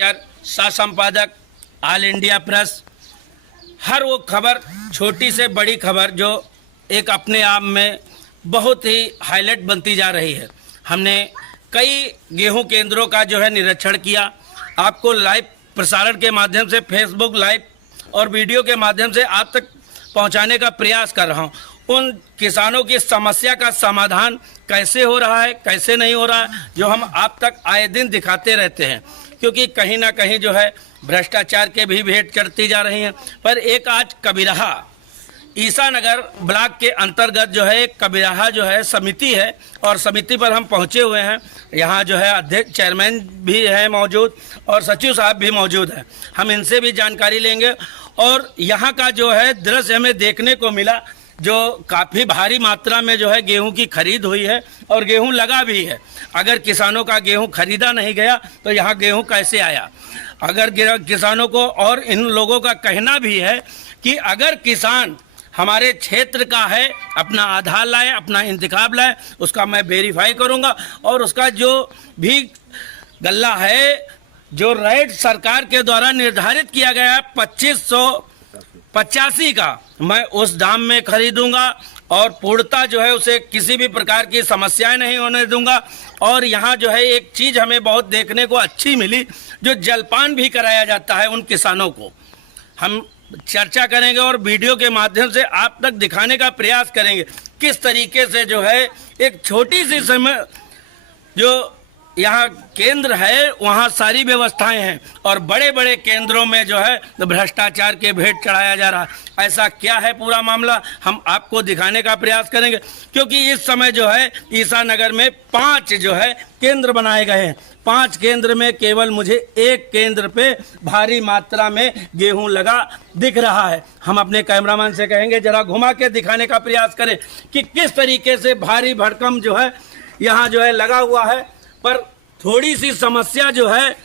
सह संपादक all India press, हर वो खबर, छोटी से बड़ी खबर जो एक अपने आप में बहुत ही हाईलाइट बनती जा रही है। हमने कई गेहूं केंद्रों का जो है निरीक्षण किया, आपको लाइव प्रसारण के माध्यम से, फेसबुक लाइव और वीडियो के माध्यम से आप तक पहुंचाने का प्रयास कर रहा हूं। उन किसानों की समस्या का समाधान कैसे हो रहा है, कैसे नहीं हो रहा है, जो हम आप तक आए दिन दिखाते रहते हैं, क्योंकि कहीं ना कहीं जो है भ्रष्टाचार के भी भेंट चढ़ती जा रही हैं। पर एक आज कबीरहा ईसानगर ब्लॉक के अंतर्गत जो है एक कबीरहा जो है समिति है, और समिति पर हम पहुंचे हुए हैं। यहाँ जो है अध्यक्ष, चेयरमैन भी है मौजूद और सचिव साहब भी मौजूद हैं। हम इनसे भी जानकारी लेंगे और यहाँ का जो है दृश्य हमें देखने को मिला, जो काफ़ी भारी मात्रा में जो है गेहूं की खरीद हुई है और गेहूं लगा भी है। अगर किसानों का गेहूं खरीदा नहीं गया तो यहाँ गेहूं कैसे आया? अगर किसानों को, और इन लोगों का कहना भी है कि अगर किसान हमारे क्षेत्र का है, अपना आधार लाए, अपना इंतखाब लाए, उसका मैं वेरीफाई करूंगा और उसका जो भी गल्ला है, जो रेट सरकार के द्वारा निर्धारित किया गया है 2585 का, मैं उस दाम में खरीदूंगा और पूर्णता जो है उसे किसी भी प्रकार की समस्याएं नहीं होने दूंगा। और यहाँ जो है एक चीज़ हमें बहुत देखने को अच्छी मिली, जो जलपान भी कराया जाता है उन किसानों को। हम चर्चा करेंगे और वीडियो के माध्यम से आप तक दिखाने का प्रयास करेंगे किस तरीके से जो है एक छोटी सी समय जो यहाँ केंद्र है वहाँ सारी व्यवस्थाएं हैं, और बड़े बड़े केंद्रों में जो है भ्रष्टाचार के भेंट चढ़ाया जा रहा है। ऐसा क्या है पूरा मामला, हम आपको दिखाने का प्रयास करेंगे, क्योंकि इस समय जो है ईसानगर में 5 जो है केंद्र बनाए गए हैं। 5 केंद्र में केवल मुझे एक केंद्र पे भारी मात्रा में गेहूं लगा दिख रहा है। हम अपने कैमरामैन से कहेंगे जरा घुमा के दिखाने का प्रयास करें कि किस तरीके से भारी भरकम जो है यहाँ जो है लगा हुआ है। पर थोड़ी सी समस्या जो है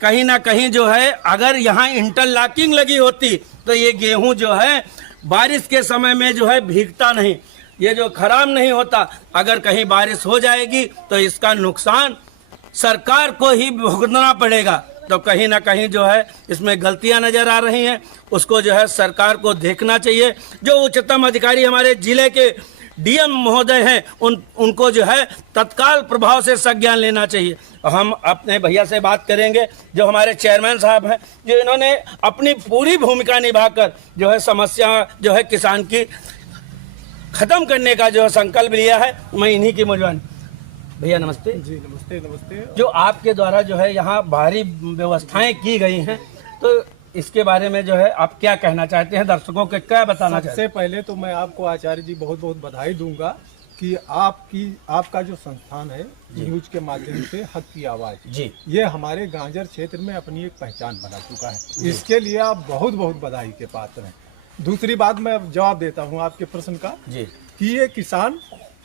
कहीं ना कहीं जो है, अगर यहाँ इंटरलॉकिंग लगी होती तो ये गेहूं जो है बारिश के समय में जो है भीगता नहीं, ये जो खराब नहीं होता। अगर कहीं बारिश हो जाएगी तो इसका नुकसान सरकार को ही भुगतना पड़ेगा। तो कहीं ना कहीं जो है इसमें गलतियां नजर आ रही हैं, उसको जो है सरकार को देखना चाहिए। जो उच्चतम अधिकारी हमारे जिले के डीएम महोदय हैं, उनको जो है तत्काल प्रभाव से संज्ञान लेना चाहिए। हम अपने भैया से बात करेंगे जो हमारे चेयरमैन साहब हैं, जो इन्होंने अपनी पूरी भूमिका निभाकर जो है समस्या जो है किसान की खत्म करने का जो संकल्प लिया है। मैं इन्हीं की मौजूद। भैया नमस्ते। जी नमस्ते। नमस्ते। जो आपके द्वारा जो है यहाँ भारी व्यवस्थाएं की गई हैं, तो इसके बारे में जो है आप क्या कहना चाहते हैं, दर्शकों को क्या बताना चाहते हैं? सबसे पहले तो मैं आपको आचार्य जी बहुत बहुत बधाई दूंगा कि आपका जो संस्थान है न्यूज के माध्यम से हक की आवाज जी, ये हमारे गांजर क्षेत्र में अपनी एक पहचान बना चुका है। इसके लिए आप बहुत बहुत बधाई के पात्र हैं। दूसरी बात मैं जवाब देता हूँ आपके प्रश्न का जी, कि ये किसान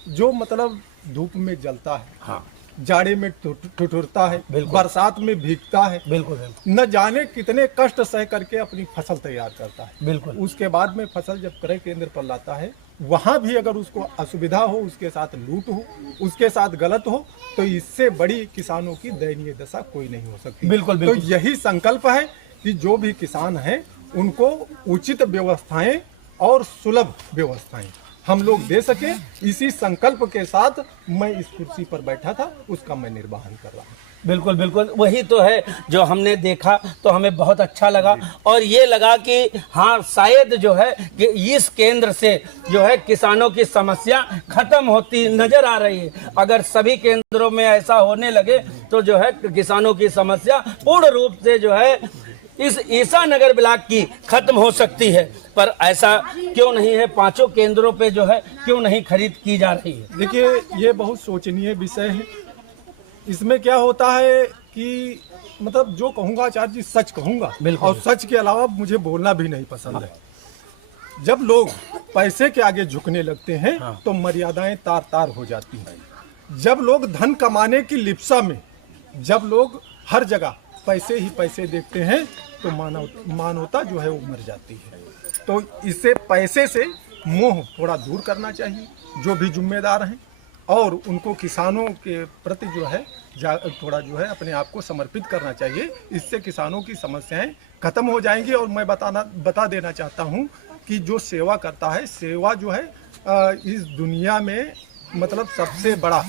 जो मतलब धूप में जलता है, हाँ, जाड़े में ठिठुरता है, बरसात में भीगता है, बिल्कुल न जाने कितने कष्ट सह करके अपनी फसल तैयार करता है। बिल्कुल उसके बाद में फसल जब क्रय केंद्र पर लाता है, वहां भी अगर उसको असुविधा हो, उसके साथ लूट हो, उसके साथ गलत हो, तो इससे बड़ी किसानों की दयनीय दशा कोई नहीं हो सकती। बिल्कुल, बिल्कुल। तो यही संकल्प है कि जो भी किसान है उनको उचित व्यवस्थाएं और सुलभ व्यवस्थाएं हम लोग दे सके। इसी संकल्प के साथ मैं इस कुर्सी पर बैठा था, उसका मैं निर्वहन कर रहा हूँ। बिल्कुल बिल्कुल, वही तो है जो हमने देखा तो हमें बहुत अच्छा लगा, और ये लगा कि हाँ शायद जो है कि इस केंद्र से जो है किसानों की समस्या खत्म होती नजर आ रही है। अगर सभी केंद्रों में ऐसा होने लगे तो जो है किसानों की समस्या पूर्ण रूप से जो है इस ईसानगर ब्लॉक की खत्म हो सकती है। पर ऐसा क्यों नहीं है? 5 केंद्रों पे जो है क्यों नहीं खरीद की जा रही है? देखिए, ये बहुत सोचनीय विषय है। इसमें क्या होता है कि मतलब जो कहूँगा आचार्य जी सच कहूँगा, और सच के अलावा मुझे बोलना भी नहीं पसंद है। जब लोग पैसे के आगे झुकने लगते हैं तो मर्यादाएं तार तार हो जाती हैं। जब लोग धन कमाने की लिप्सा में, जब लोग हर जगह पैसे ही पैसे देखते हैं, तो मानवता जो है वो मर जाती है। तो इससे पैसे से मोह थोड़ा दूर करना चाहिए जो भी जिम्मेदार हैं, और उनको किसानों के प्रति जो है थोड़ा जो है अपने आप को समर्पित करना चाहिए। इससे किसानों की समस्याएं खत्म हो जाएंगी। और मैं बता देना चाहता हूं कि जो सेवा करता है, सेवा जो है इस दुनिया में मतलब सबसे बड़ा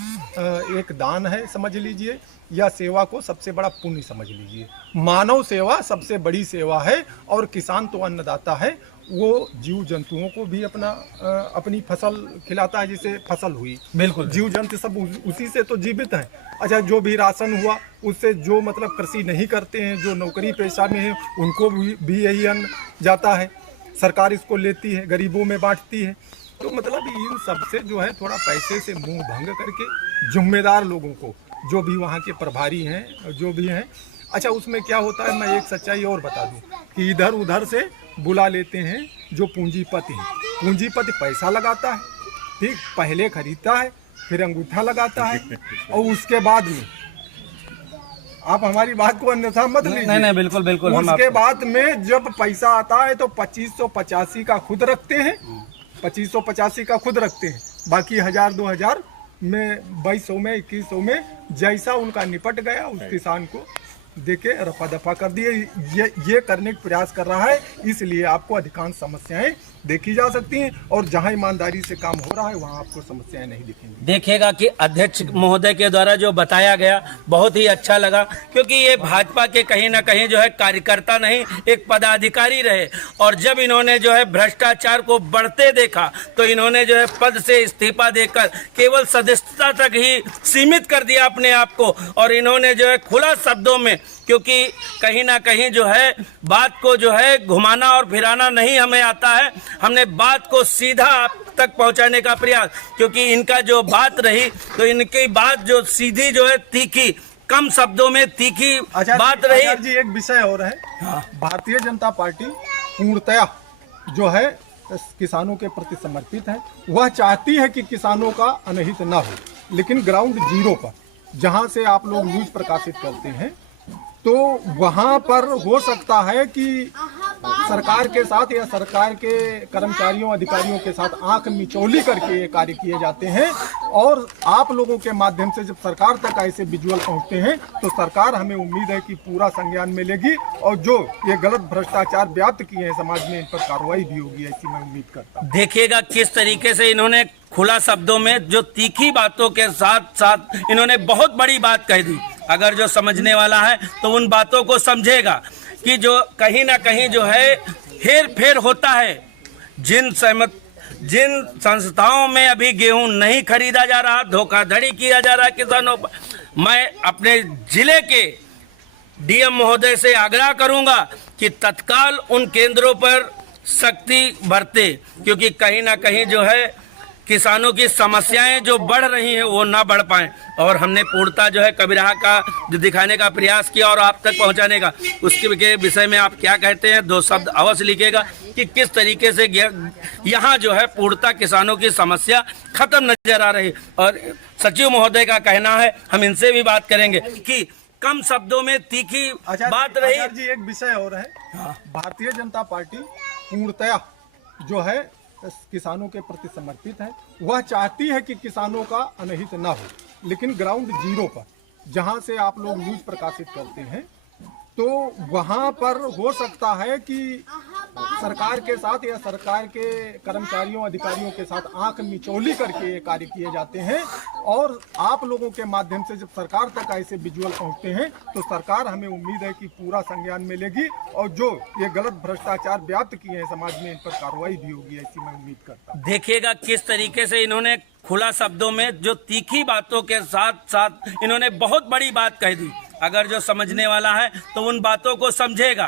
एक दान है समझ लीजिए, या सेवा को सबसे बड़ा पुण्य समझ लीजिए। मानव सेवा सबसे बड़ी सेवा है। और किसान तो अन्नदाता है, वो जीव जंतुओं को भी अपनी फसल खिलाता है। जैसे फसल हुई, बिल्कुल जीव जंतु सब उसी से तो जीवित हैं। अच्छा, जो भी राशन हुआ उससे जो मतलब कृषि नहीं करते हैं, जो नौकरी पेशा में है, उनको भी यही अन्न जाता है। सरकार इसको लेती है, गरीबों में बांटती है। तो मतलब इन सबसे जो है थोड़ा पैसे से मुंह भंग करके जिम्मेदार लोगों को, जो भी वहाँ के प्रभारी हैं, जो भी हैं। अच्छा, उसमें क्या होता है, मैं एक सच्चाई और बता दूं कि इधर उधर से बुला लेते हैं जो पूंजीपति हैं। पूंजीपति पैसा लगाता है, ठीक, पहले खरीदता है, फिर अंगूठा लगाता है, और उसके बाद में आप हमारी बात को अन्यथा मत लीजिए। नहीं, बिल्कुल बिल्कुल। उसके बाद में जब पैसा आता है तो 2585 का खुद रखते हैं, 2585 का खुद रखते हैं। बाकी 1000-2000 में 2200 में 2100 में जैसा उनका निपट गया उस किसान को देके रफा दफा कर दिए। ये करने का प्रयास कर रहा है। इसलिए आपको अधिकांश समस्याएं देखी जा सकती हैं, और जहां ईमानदारी से काम हो रहा है वहां आपको समस्याएं नहीं दिखेंगी। देखिएगा कि अध्यक्ष महोदय के द्वारा जो बताया गया बहुत ही अच्छा लगा, क्योंकि ये भाजपा के कहीं ना कहीं जो है कार्यकर्ता नहीं, एक पदाधिकारी रहे। और जब इन्होंने जो है भ्रष्टाचार को बढ़ते देखा तो इन्होंने जो है पद से इस्तीफा देकर केवल सदस्यता तक ही सीमित कर दिया अपने आप को। और इन्होंने जो है खुला शब्दों में, क्योंकि कहीं ना कहीं जो है बात को जो है घुमाना और फिराना नहीं हमें आता है, हमने बात को सीधा आप तक पहुंचाने का प्रयास, क्योंकि इनका जो बात रही तो इनकी बात जो सीधी जो है तीखी, कम शब्दों में तीखी बात रही। जी, एक विषय और है। भारतीय जनता पार्टी पूर्णतया जो है किसानों के प्रति समर्पित है। वह चाहती है कि किसानों का अनहित ना हो, लेकिन ग्राउंड जीरो पर जहां से आप लोग न्यूज प्रकाशित करते हैं, तो वहां पर हो सकता है कि सरकार के साथ या सरकार के कर्मचारियों अधिकारियों के साथ आंख मिचौली करके ये कार्य किए जाते हैं। और आप लोगों के माध्यम से जब सरकार तक ऐसे विजुअल पहुंचते हैं तो सरकार, हमें उम्मीद है कि पूरा संज्ञान में लेगी, और जो ये गलत भ्रष्टाचार व्याप्त किए हैं समाज में, इन पर कार्रवाई भी होगी, ऐसी मैं उम्मीद करता हूँ। देखिएगा किस तरीके से इन्होंने खुला शब्दों में जो तीखी बातों के साथ साथ इन्होंने बहुत बड़ी बात कह दी। अगर जो समझने वाला है तो उन बातों को समझेगा कि जो कहीं ना कहीं जो है हेर फेर होता है। जिन संस्थाओं में अभी गेहूं नहीं खरीदा जा रहा, धोखाधड़ी किया जा रहा किसानों पर, मैं अपने जिले के डीएम महोदय से आग्रह करूंगा कि तत्काल उन केंद्रों पर सख्ती बरते, क्योंकि कहीं ना कहीं जो है किसानों की समस्याएं जो बढ़ रही हैं वो ना बढ़ पाएं। और हमने पूर्णता जो है कबीरहा का जो दिखाने का प्रयास किया और आप तक पहुंचाने का, उसके विषय में आप क्या कहते हैं, 2 शब्द अवश्य लिखिएगा कि किस तरीके से यहाँ जो है पूर्णता किसानों की समस्या खत्म नजर आ रही। और सचिव महोदय का कहना है, हम इनसे भी बात करेंगे कि कम शब्दों में तीखी बात रही। जी, एक विषय और है। भारतीय जनता पार्टी पूर्णतया जो है किसानों के प्रति समर्पित है। वह चाहती है कि किसानों का अनहित ना हो, लेकिन ग्राउंड जीरो पर जहां से आप लोग न्यूज प्रकाशित करते हैं, तो वहां पर हो सकता है कि सरकार के साथ या सरकार के कर्मचारियों अधिकारियों के साथ आंख मिचौली करके ये कार्य किए जाते हैं। और आप लोगों के माध्यम से जब सरकार तक ऐसे विजुअल पहुंचते हैं तो सरकार, हमें उम्मीद है कि पूरा संज्ञान में लेगी, और जो ये गलत भ्रष्टाचार व्याप्त किए हैं समाज में, इन पर कार्रवाई भी होगी, ऐसी मैं उम्मीद करता हूँ। देखिएगा किस तरीके से इन्होंने खुला शब्दों में जो तीखी बातों के साथ साथ इन्होंने बहुत बड़ी बात कह दी। अगर जो समझने वाला है तो उन बातों को समझेगा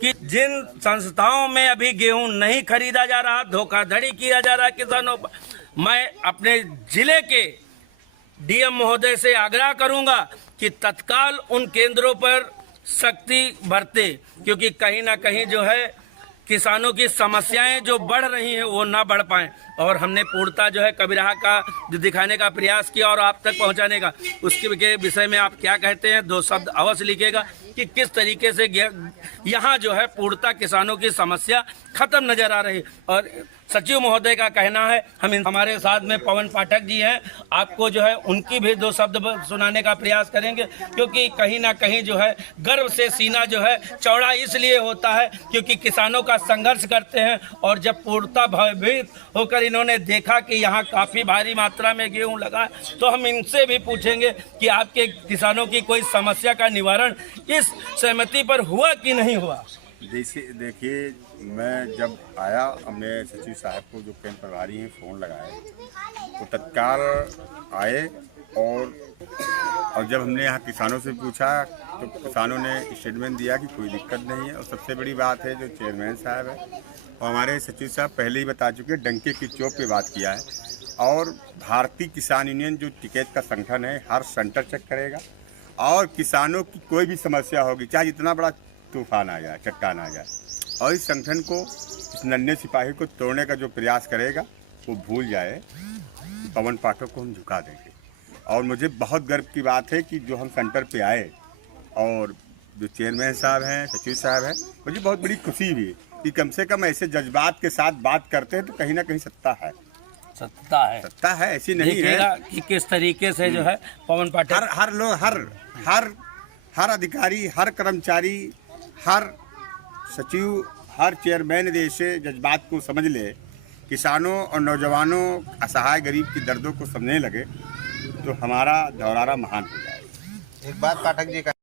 कि जिन संस्थाओं में अभी गेहूं नहीं खरीदा जा रहा, धोखाधड़ी किया जा रहा किसानों पर, मैं अपने जिले के डीएम महोदय से आग्रह करूंगा कि तत्काल उन केंद्रों पर सख्ती बरते, क्योंकि कहीं ना कहीं जो है किसानों की समस्याएं जो बढ़ रही हैं वो ना बढ़ पाएं। और हमने पूर्णता जो है कबीरहा का जो दिखाने का प्रयास किया और आप तक पहुंचाने का, उसके विषय में आप क्या कहते हैं, 2 शब्द अवश्य लिखिएगा कि किस तरीके से यहाँ जो है पूर्णता किसानों की समस्या खत्म नजर आ रही। और सचिव महोदय का कहना है, हमारे साथ में पवन पाठक जी हैं, आपको जो है उनकी भी दो शब्द सुनाने का प्रयास करेंगे, क्योंकि कहीं ना कहीं जो है गर्व से सीना जो है चौड़ा इसलिए होता है क्योंकि किसानों का संघर्ष करते हैं। और जब पूर्णतः भयभीत होकर इन्होंने देखा कि यहाँ काफ़ी भारी मात्रा में गेहूँ लगा है, तो हम इनसे भी पूछेंगे कि आपके किसानों की कोई समस्या का निवारण इस सहमति पर हुआ कि नहीं हुआ। देखिए, मैं जब आया, हमने सचिव साहब को जो कैंप प्रभारी हैं फ़ोन लगाए, तो तत्काल आए। और जब हमने यहाँ किसानों से पूछा तो किसानों ने स्टेटमेंट दिया कि कोई दिक्कत नहीं है। और सबसे बड़ी बात है, जो चेयरमैन साहब है और हमारे सचिव साहब पहले ही बता चुके, डंके की चोट पे बात किया है। और भारतीय किसान यूनियन जो टिकैत का संगठन है, हर सेंटर चेक करेगा और किसानों की कोई भी समस्या होगी, चाहे जितना बड़ा तूफान आ जाए, चट्टान आ जाए, और इस संगठन को, इस नन्हे सिपाही को तोड़ने का जो प्रयास करेगा वो भूल जाए। पवन पाठक को हम झुका देंगे। और मुझे बहुत गर्व की बात है कि जो हम सेंटर पे आए और जो चेयरमैन साहब हैं, सचिव साहब हैं, मुझे बहुत बड़ी खुशी हुई कि कम से कम ऐसे जज्बात के साथ बात करते हैं तो कहीं ना कहीं सत्ता है। सत्ता है, ऐसी नहीं है कि किस तरीके से जो है पवन पाठक हर लोग, हर अधिकारी, हर कर्मचारी, हर सचिव, हर चेयरमैन जैसे जज्बात को समझ ले, किसानों और नौजवानों, असहाय गरीब की दर्दों को समझने लगे, तो हमारा धौरारा महान हो जाएगा। एक बात पाठक जी का